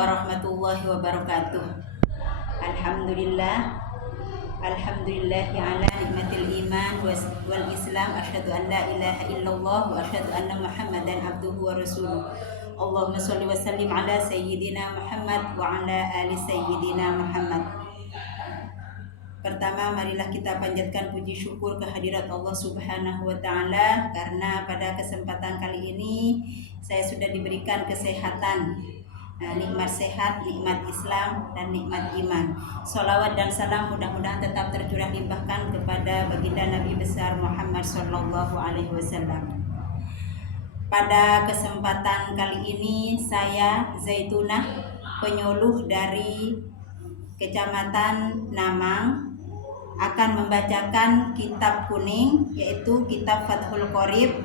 warahmatullahi wabarakatuh. Alhamdulillah. Alhamdulillahi ala nikmatil iman wal islam. Asyhadu an la ilaha illallah wa asyhadu anna muhammadan abduhu wa rasuluh. Allahumma sholli wa sallim ala sayyidina Muhammad wa ala ali sayyidina Muhammad. Pertama, marilah kita panjatkan puji syukur kehadirat Allah Subhanahu wa taala karena pada kesempatan kali ini saya sudah diberikan kesehatan. Nikmat sehat, nikmat Islam, dan nikmat iman. Sholawat dan salam mudah-mudahan tetap tercurah limpahkan kepada baginda Nabi besar Muhammad Sallallahu Alaihi Wasallam. Pada kesempatan kali ini saya Zaitunah, penyuluh dari Kecamatan Namang, akan membacakan kitab kuning, yaitu kitab Fathul Qorib,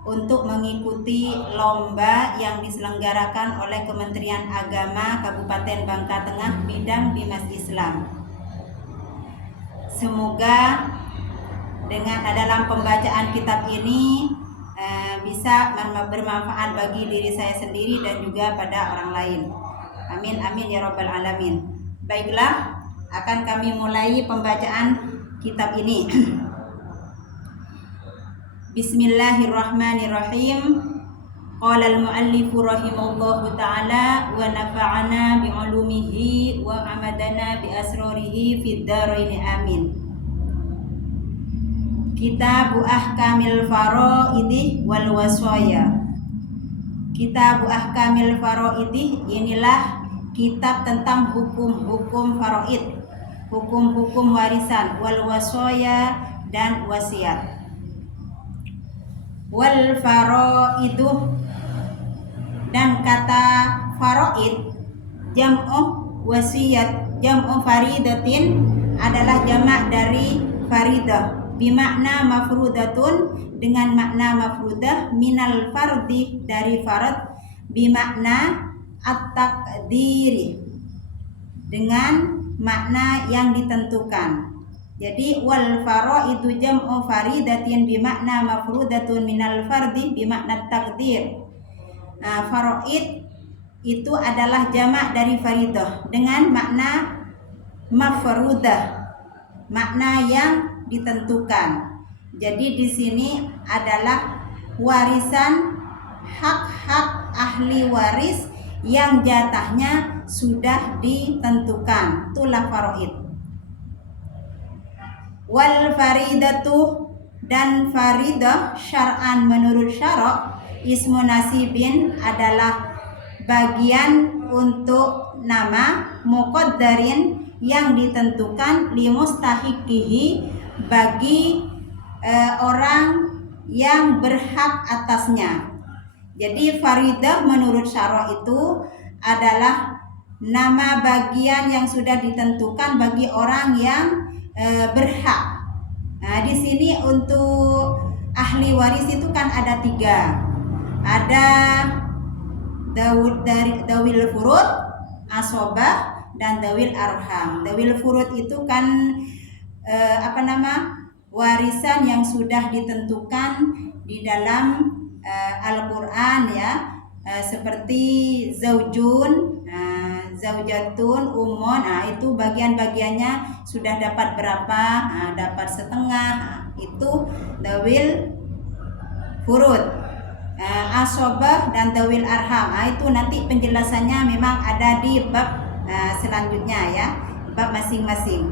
untuk mengikuti lomba yang diselenggarakan oleh Kementerian Agama Kabupaten Bangka Tengah bidang Bimas Islam. Semoga dengan dalam pembacaan kitab ini bisa bermanfaat bagi diri saya sendiri dan juga pada orang lain. Amin amin ya rabbal alamin. Baiklah, akan kami mulai pembacaan kitab ini. Bismillahirrahmanirrahim. Qala al-muallifu rahimallahu ta'ala wa nafa'ana bi'ulumihi wa amadana bi asrarihi fid dharain amin. Kitabu ahkamil faraidih wal wasaya. Kitabu ahkamil faraidih, inilah kitab tentang hukum-hukum faraid, hukum-hukum warisan, wal wasaya, dan wasiat. Wal faraidu, dan kata faraid jam'u wasiyat, jam'u faridatin adalah jamak dari faridah, bimakna mafrudatun, dengan makna mafrudah, minal fardi, dari farad, bimakna at-taqdiri, dengan makna yang ditentukan. Jadi wal faraidu jam'u faridatin bimakna mafrudatun minal fardi bimakna takdir. Faraid itu adalah jamak dari faridah dengan makna mafrudah, makna yang ditentukan. Jadi di sini adalah warisan, hak-hak ahli waris yang jatahnya sudah ditentukan. Itulah faraid. Wal faridatu, dan faridah syar'an menurut syara', ismu nasibin adalah bagian untuk nama, muqaddarin yang ditentukan, limustahiqihi bagi orang yang berhak atasnya. Jadi faridah menurut syara' itu adalah nama bagian yang sudah ditentukan bagi orang yang berhak. Nah, di sini untuk ahli waris itu kan ada 3. Ada dawil furud, asobah, dan dawil arham. Dawil furud itu kan warisan yang sudah ditentukan di dalam Al-Qur'an, ya, seperti zaujun, zaujatun, umon. Itu bagian-bagiannya sudah dapat berapa, dapat setengah, itu dawil furud. Asobah dan dawil arham, itu nanti penjelasannya memang ada di bab selanjutnya, ya, bab masing-masing.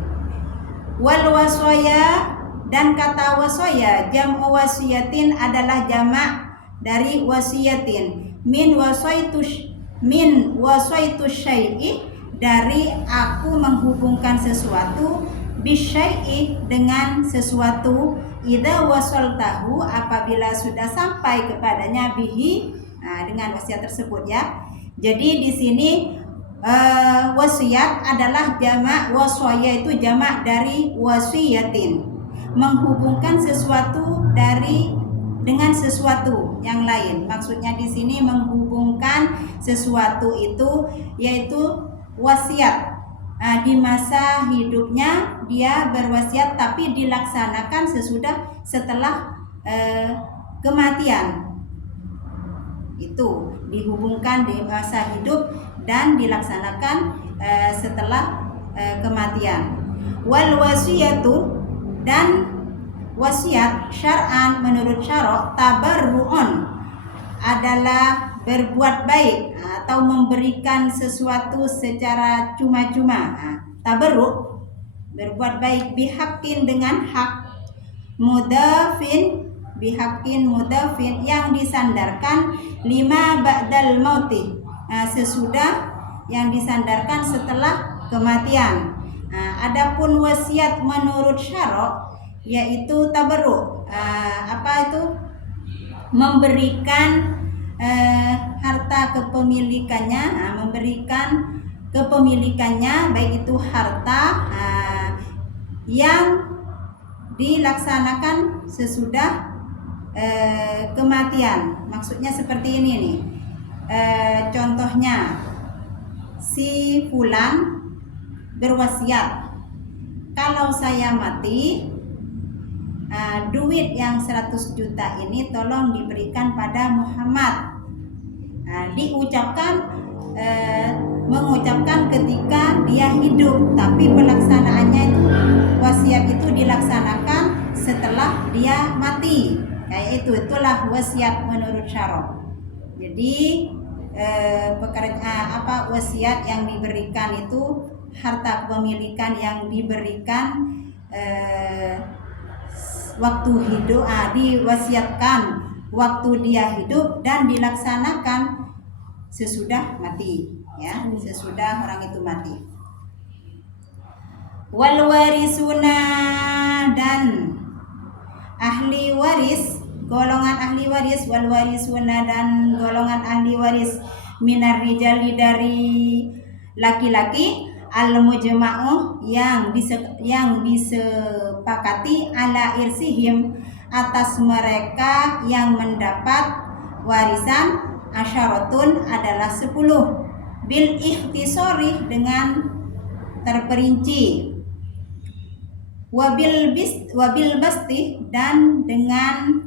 Wal wasaya, dan kata wasaya jam'u wasiyatin adalah jamak dari wasiyatin, min wasaitu syai'i, dari aku menghubungkan sesuatu, bisyai'i, dengan sesuatu, idza wasaltahu, apabila sudah sampai kepadanya, bihi, dengan wasiat tersebut, ya. Jadi di sini wasiat adalah jamak, wasaya itu jamak dari wasiyatin, menghubungkan sesuatu dengan sesuatu yang lain. Maksudnya di sini menghubungkan sesuatu itu yaitu wasiat. Di masa hidupnya dia berwasiat, tapi dilaksanakan setelah kematian. Itu dihubungkan di masa hidup dan dilaksanakan setelah kematian. Wal wasiyatu, dan wasiat syar'an menurut syara' tabarru'un adalah berbuat baik atau memberikan sesuatu secara cuma-cuma. Tabarru' berbuat baik, bihaqqin dengan hak, mudafin bihaqqin mudafin yang disandarkan, lima ba'dal mauti sesudah yang disandarkan setelah kematian. Adapun wasiat menurut syara' yaitu tabarru', apa itu? Memberikan harta kepemilikannya, memberikan kepemilikannya baik itu harta yang dilaksanakan sesudah kematian. Maksudnya seperti ini nih. Contohnya, si fulan berwasiat, kalau saya mati, duit yang 100 juta ini tolong diberikan pada Muhammad. Mengucapkan ketika dia hidup, tapi pelaksanaannya itu, wasiat itu dilaksanakan setelah dia mati. Kayak itulah wasiat menurut syara'. Jadi wasiat yang diberikan itu harta kepemilikan yang diberikan waktu hidup, diwasiatkan waktu dia hidup dan dilaksanakan sesudah mati, ya, sesudah orang itu mati. Wal warisuna, dan ahli waris, golongan ahli waris, wal warisuna, dan golongan ahli waris, minar rijali, dari laki-laki, al-mujma'u, yang disepakati, ala irsihim, atas mereka yang mendapat warisan, asyaratun adalah 10, bil ikhtisori, dengan terperinci, wabil basti, dan dengan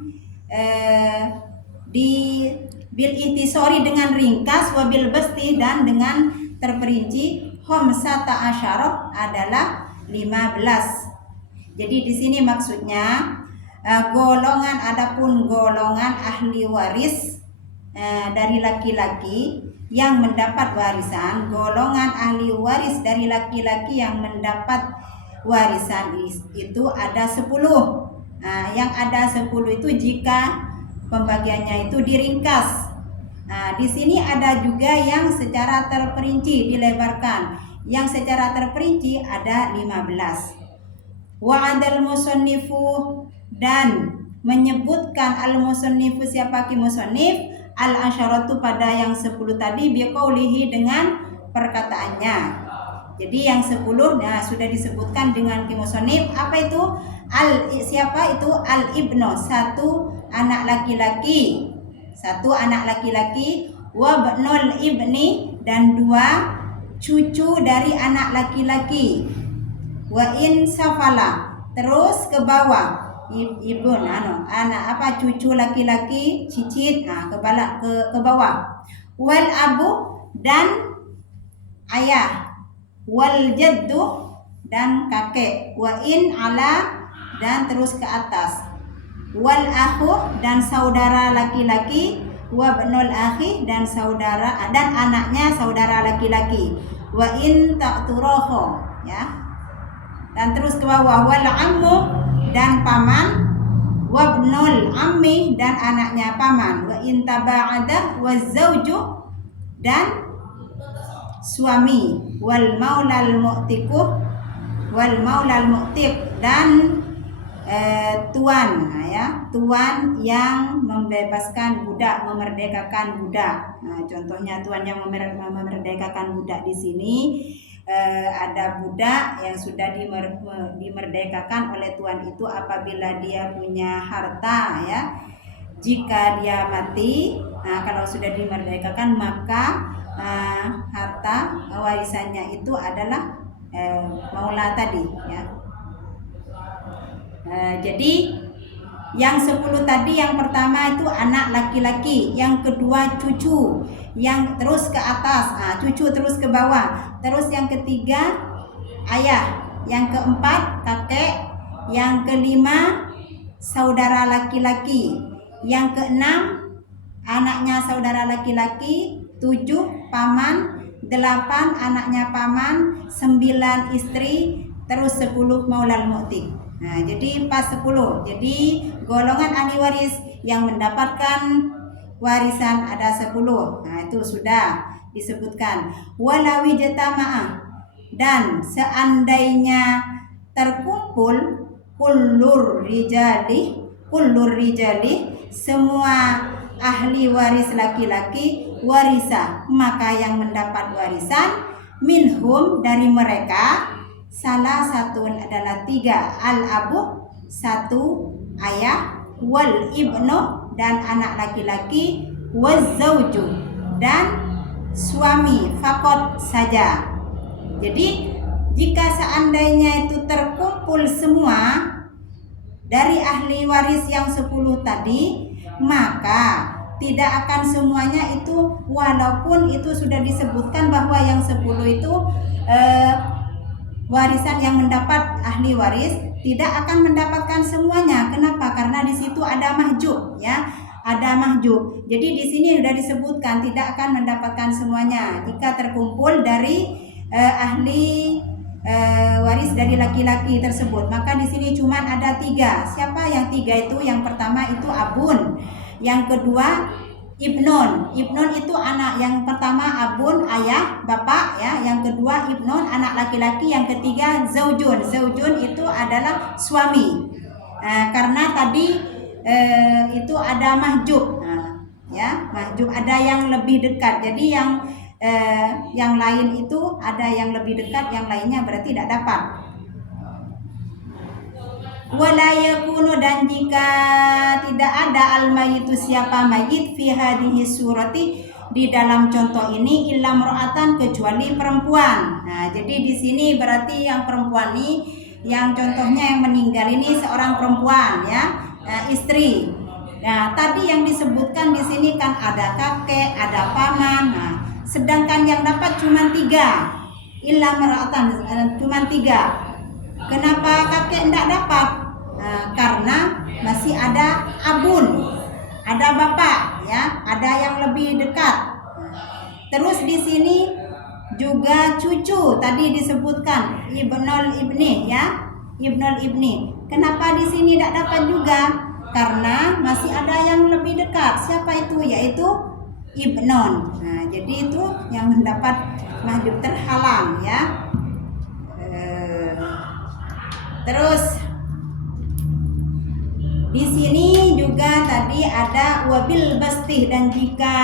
bil ikhtisori dengan ringkas, wabil basti, dan dengan terperinci, khamsata asyarah adalah 15. Jadi di sini maksudnya adapun golongan ahli waris dari laki-laki yang mendapat warisan, golongan ahli waris dari laki-laki yang mendapat warisan itu ada 10. Yang ada 10 itu jika pembagiannya itu diringkas. Di sini ada juga yang secara terperinci dilebarkan. Yang secara terperinci ada 15. Wa'adal musannifu, dan menyebutkan al-musannifu, siapa ki musannif, al-asyaratu, pada yang 10 tadi, biqaulihi, dengan perkataannya. Jadi yang 10 sudah disebutkan dengan ki musannif. Apa itu? Siapa itu? Al-ibnu, satu anak laki-laki, wa bnul ibni, dan 2 cucu dari anak laki-laki, wa in safala, terus ke bawah, ibun anak cucu laki-laki, cicit ke bawah, wal abu, dan ayah, wal jaddu, dan kakek, wa in ala, dan terus ke atas, wal akhu, dan saudara laki-laki, wa bnul akhi, dan saudara dan anaknya saudara laki-laki, wa in ta'turahu, ya, dan terus ke bawah, wal ammu, dan paman, wa bnul ammi, dan anaknya paman, wa in taba'ada, wa zauju, dan suami, wal maulal mu'tiq, dan tuan, tuan yang membebaskan budak, memerdekakan budak. Contohnya tuan yang memerdekakan budak di sini, ada budak yang sudah dimerdekakan oleh tuan itu apabila dia punya harta, ya. Jika dia mati, kalau sudah dimerdekakan, maka harta warisannya itu adalah maula tadi, ya. Jadi Yang 10 tadi, yang pertama itu anak laki-laki, yang kedua cucu, yang terus ke atas, cucu terus ke bawah. Terus yang ketiga ayah, yang keempat kakek, yang kelima saudara laki-laki, yang keenam anaknya saudara laki-laki, 7 paman, 8 anaknya paman, 9 istri, terus 10 maulal mu'tik. Nah, jadi pas 10. Jadi golongan ahli waris yang mendapatkan warisan ada 10. Nah, itu sudah disebutkan. Walawi jatama'a, dan seandainya terkumpul kullur rijali semua ahli waris laki-laki warisa, maka yang mendapat warisan minhum dari mereka salah satu adalah 3, al abu 1 ayah, wal ibnu dan anak laki-laki, wazauju dan suami fakot saja. Jadi jika seandainya itu terkumpul semua dari ahli waris yang 10 tadi, maka tidak akan semuanya itu, walaupun itu sudah disebutkan bahwa yang 10 itu warisan yang mendapat ahli waris, tidak akan mendapatkan semuanya. Kenapa? Karena di situ ada mahjub, ya, ada mahjub. Jadi di sini sudah disebutkan tidak akan mendapatkan semuanya jika terkumpul dari ahli waris dari laki-laki tersebut. Maka di sini cuma ada 3. Siapa yang 3 itu? Yang pertama itu abun, yang kedua ibnun. Ibnun itu anak, yang pertama abun ayah bapak, ya, yang kedua ibnun anak laki-laki, yang ketiga zaujun. Zaujun itu adalah suami. Karena tadi itu ada mahjub, ya, mahjub ada yang lebih dekat. Jadi yang lain itu ada yang lebih dekat, yang lainnya berarti tidak dapat. Wala yakunu, dan jika tidak ada al-mayitu siapa mayit fi hadhihi surati di dalam contoh ini illa mar'atan kecuali perempuan. Nah, jadi di sini berarti yang perempuan ini, yang contohnya yang meninggal ini seorang perempuan, ya, istri. Nah, tadi yang disebutkan di sini kan ada kakek, ada paman. Nah, sedangkan yang dapat cuma 3. Illa mar'atan, cuma 3. Kenapa kakek tidak dapat? Karena masih ada abun, ada bapak, ya, ada yang lebih dekat. Terus di sini juga cucu tadi disebutkan ibnul ibni, ya, ibnul ibni. Kenapa di sini tidak dapat juga? Karena masih ada yang lebih dekat. Siapa itu? Yaitu ibnon. Nah, jadi itu yang mendapat mahjub terhalang, ya. Terus di sini juga tadi ada wabil basti, dan jika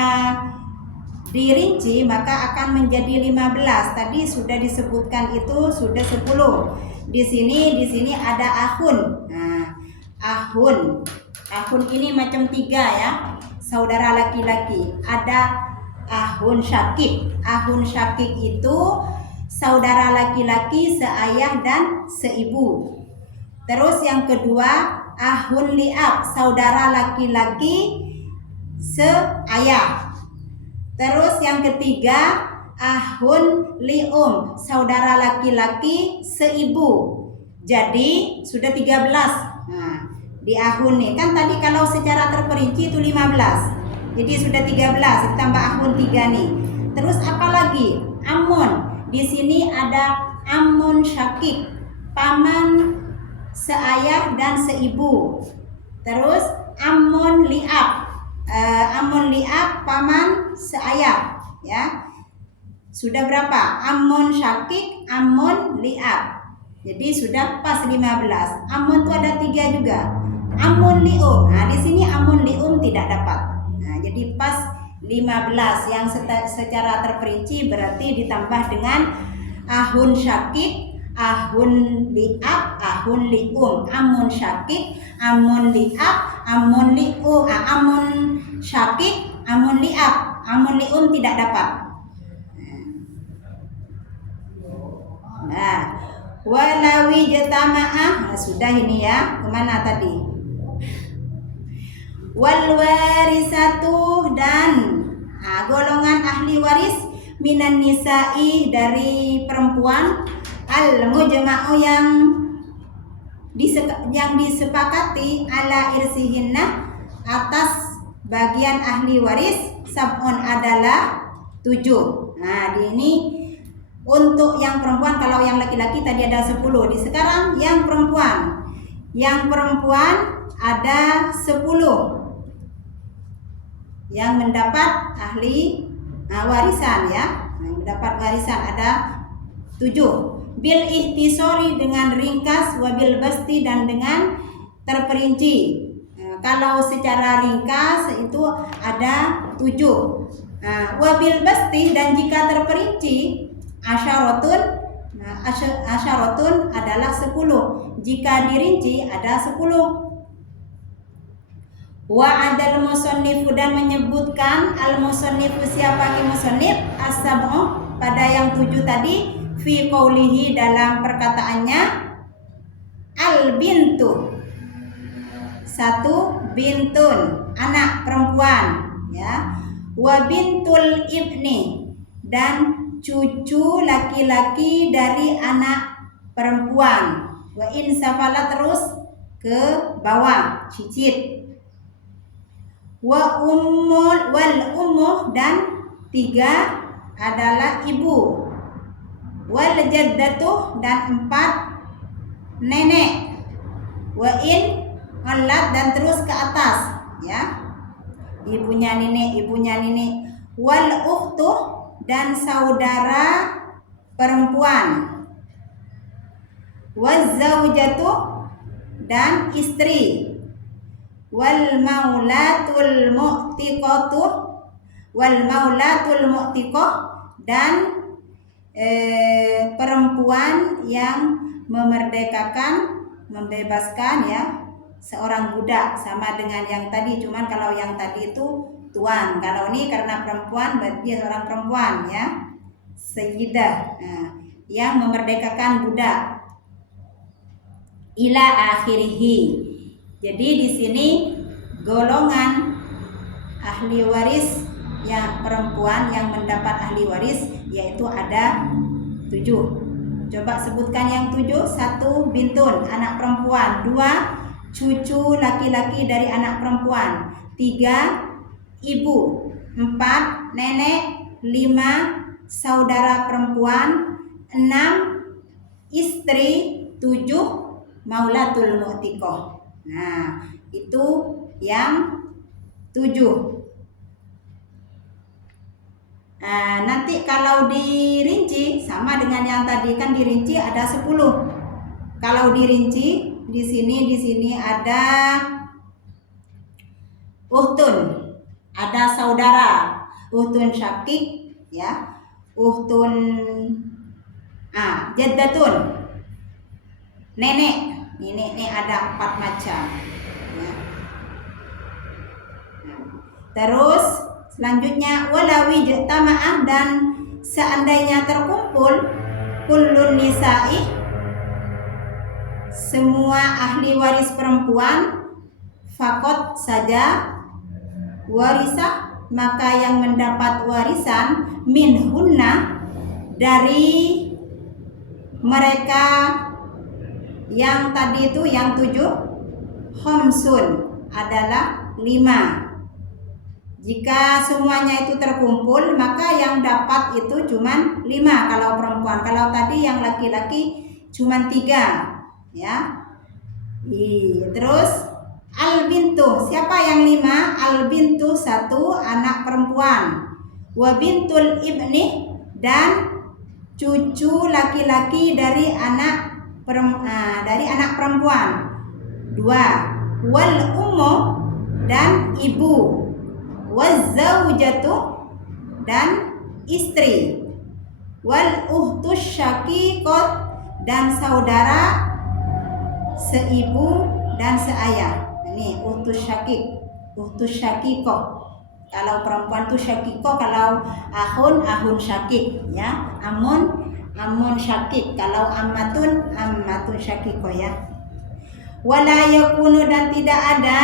dirinci maka akan menjadi 15. Tadi sudah disebutkan itu sudah 10. Di sini ada ahun. Nah, ahun ini macam 3, ya, saudara laki-laki. Ada ahun syakik. Ahun syakik itu saudara laki-laki seayah dan seibu. Terus yang kedua ahun li'ab, saudara laki-laki seayah. Terus yang ketiga ahun li'um, saudara laki-laki seibu. Jadi sudah 13. Nah, di ahun nih kan tadi kalau secara terperinci itu 15. Jadi sudah 13 ditambah ahun 3 nih. Terus apalagi? Amun. Di sini ada amun syakik, paman seayah dan seibu. Terus amun li'ab, paman seayah, ya. Sudah berapa? Amun syakik, amun li'ab. Jadi sudah pas 15. Amun itu ada 3 juga. Amun li'um. Nah, di sini amun li'um tidak dapat. Nah, jadi pas 15 yang secara terperinci berarti ditambah dengan ahun syakik, ahun li'ab, ahun li'um. Amun syakik, amun li'ab, amun li'um, amun syakik, amun li'ab, amun li'um tidak dapat. Nah, walawi jatama'ah, sudah ini, ya. Kemana tadi? wal warisatu dan golongan ahli waris minan nisa'i dari perempuan al mujma'u yang disepakati ala irsihinna atas bagian ahli waris sab'un adalah 7. Nah, di ini untuk yang perempuan, kalau yang laki-laki tadi ada 10. Di sekarang yang perempuan. Yang perempuan ada 10 yang mendapat ahli warisan ya. Yang mendapat warisan ada 7. Bil ihtisori dengan ringkas, wabil basti dan dengan terperinci. Kalau secara ringkas itu ada 7. Wabil basti dan jika terperinci asyaratun adalah 10. Jika dirinci ada 10. Wa adal musannifu dan menyebutkan al musannifu siapa ki musannif as-sab'u pada yang 7 tadi fi qaulihi dalam perkataannya al bintu 1 bintun anak perempuan ya, wa bintul ibni dan cucu laki-laki dari anak perempuan, wa in safala terus ke bawah cicit, wa ummul wal ummuh dan 3 adalah ibu, wal jaddatuh dan 4 nenek, wa in alat dan terus ke atas ya, ibunya nenek, wal ukhtuh dan saudara perempuan, waz zaujatuh dan istri, wal maulatul mu'tiqah dan perempuan yang memerdekakan, membebaskan ya seorang budak, sama dengan yang tadi, cuman kalau yang tadi itu tuan, kalau ini karena perempuan berarti seorang perempuan ya, sayyidah yang memerdekakan budak ila akhirih. Jadi di sini golongan ahli waris yang perempuan yang mendapat ahli waris yaitu ada 7. Coba sebutkan yang 7. 1 bintun anak perempuan, 2 cucu laki-laki dari anak perempuan, 3 ibu, 4 nenek, 5 saudara perempuan, 6 istri, 7 maulatul mu'tiqah. Nah, itu yang 7. Nanti kalau dirinci sama dengan yang tadi, kan dirinci ada 10. Kalau dirinci di sini ada uhtun, ada saudara, uhtun syakik ya, uhtun jaddatun, nenek. Ini ada 4 macam ya. Terus selanjutnya walawi jama'ah dan seandainya terkumpul kullun nisa'i semua ahli waris perempuan, fakot saja warisah maka yang mendapat warisan minhunna dari mereka yang tadi itu yang 7 khamsun adalah 5. Jika semuanya itu terkumpul maka yang dapat itu cuman 5 kalau perempuan. Kalau tadi yang laki-laki cuman 3 ya. Terus al bintu, siapa yang 5? Al bintu 1 anak perempuan, wa bintul ibni dan cucu laki-laki dari anak perempuan, 2 wal ummu dan ibu, waz zaujatu dan istri, wal uhtus syaqiqat dan saudara seibu dan seayah. Ini uhtus syaqiq, uhtus syaqiqah. Kalau perempuan tuh syaqiqah, kalau ahun syaqiq ya, amun syakik, kalau ammatun syakiqah ya. Wala yakunu dan tidak ada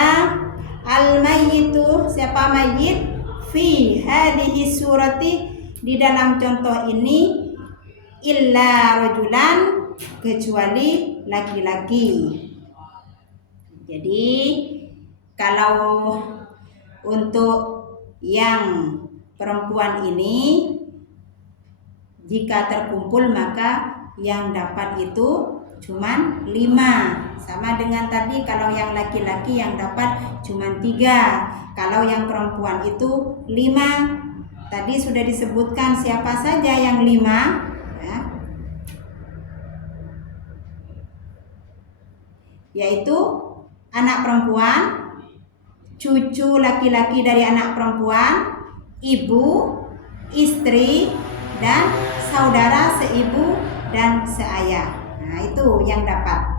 Al-mayyitu, siapa mayyit? Fi hadhihi surati, di dalam contoh ini, illa rajulan, kecuali laki-laki. Jadi kalau untuk yang perempuan ini, jika terkumpul maka yang dapat itu cuman 5. Sama dengan tadi, kalau yang laki-laki yang dapat cuman 3. Kalau yang perempuan itu 5. Tadi sudah disebutkan siapa saja yang 5 ya. Yaitu anak perempuan, cucu laki-laki dari anak perempuan, ibu, istri, dan saudara seibu dan seayah. Nah, itu yang dapat.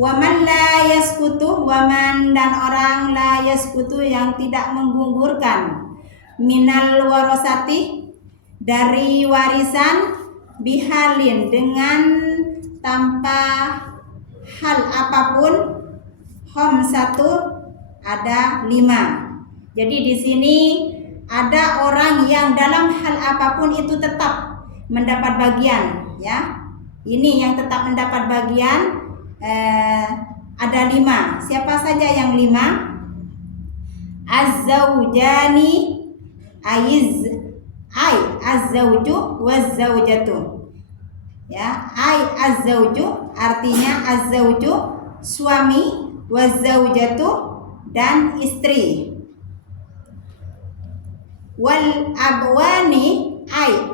Waman la yaskutu, waman dan orang la yaskutu yang tidak menggugurkan, minal warosati dari warisan, bihalin dengan tanpa hal apapun, hom 1 ada 5. Jadi di sini ada orang yang dalam hal apapun itu tetap mendapat bagian ya. Ini yang tetap mendapat bagian ada 5. Siapa saja yang 5? Az-zawjani, az-zawju waz-zawjatu. Ya, az-zawju artinya az-zawju suami, waz-zawjatu dan istri. Wal abwani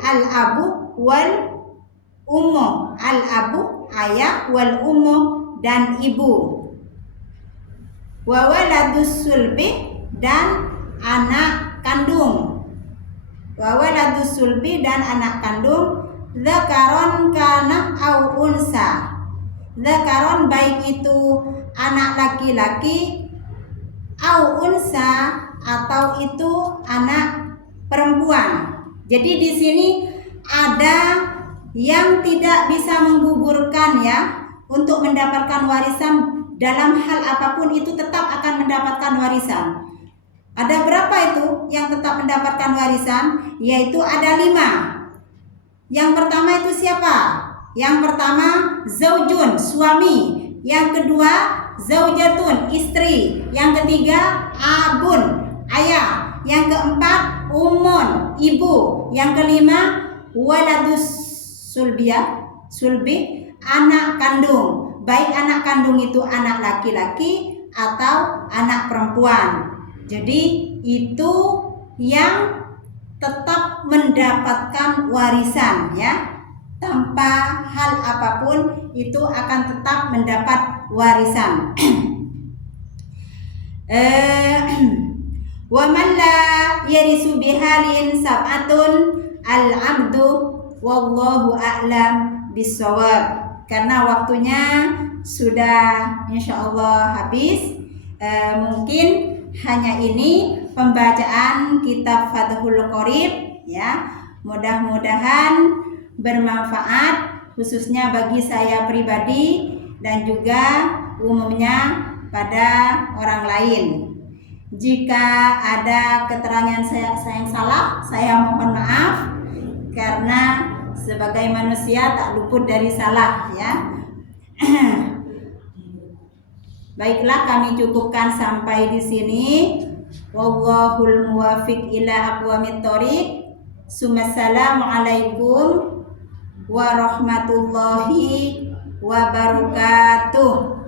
al-abu wal ummu, al-abu ayah, wal ummu dan ibu. Wa waladus sulbi dan anak kandung. Wa waladus sulbi dan anak kandung, dzakaron kana au unsa. Dzakaron baik itu anak laki-laki, au unsa atau itu anak perempuan. Jadi di sini ada yang tidak bisa menggugurkan ya untuk mendapatkan warisan. Dalam hal apapun itu tetap akan mendapatkan warisan. Ada berapa itu yang tetap mendapatkan warisan? Yaitu ada 5. Yang pertama itu siapa? Yang pertama zaujun, suami. Yang kedua zaujatun, istri. Yang ketiga abun, ayah. Yang keempat ummun, ibu. Yang kelima waladus sulbi, anak kandung. Baik anak kandung itu anak laki-laki atau anak perempuan. Jadi itu yang tetap mendapatkan warisan ya. Tanpa hal apapun itu akan tetap mendapat warisan. Wa man la yarisu bihalin sab'atun al-'abdu wallahu a'lam bissawab. Karena waktunya sudah insyaallah habis, mungkin hanya ini pembacaan kitab Fathul Qorib ya. Mudah-mudahan bermanfaat khususnya bagi saya pribadi dan juga umumnya pada orang lain. Jika ada keterangan saya yang salah, saya mohon maaf karena sebagai manusia tak luput dari salah ya. Baiklah, kami cukupkan sampai di sini. Wallahul muwaffiq ila aqwamit thoriq. Assalamualaikum warahmatullahi wabarakatuh.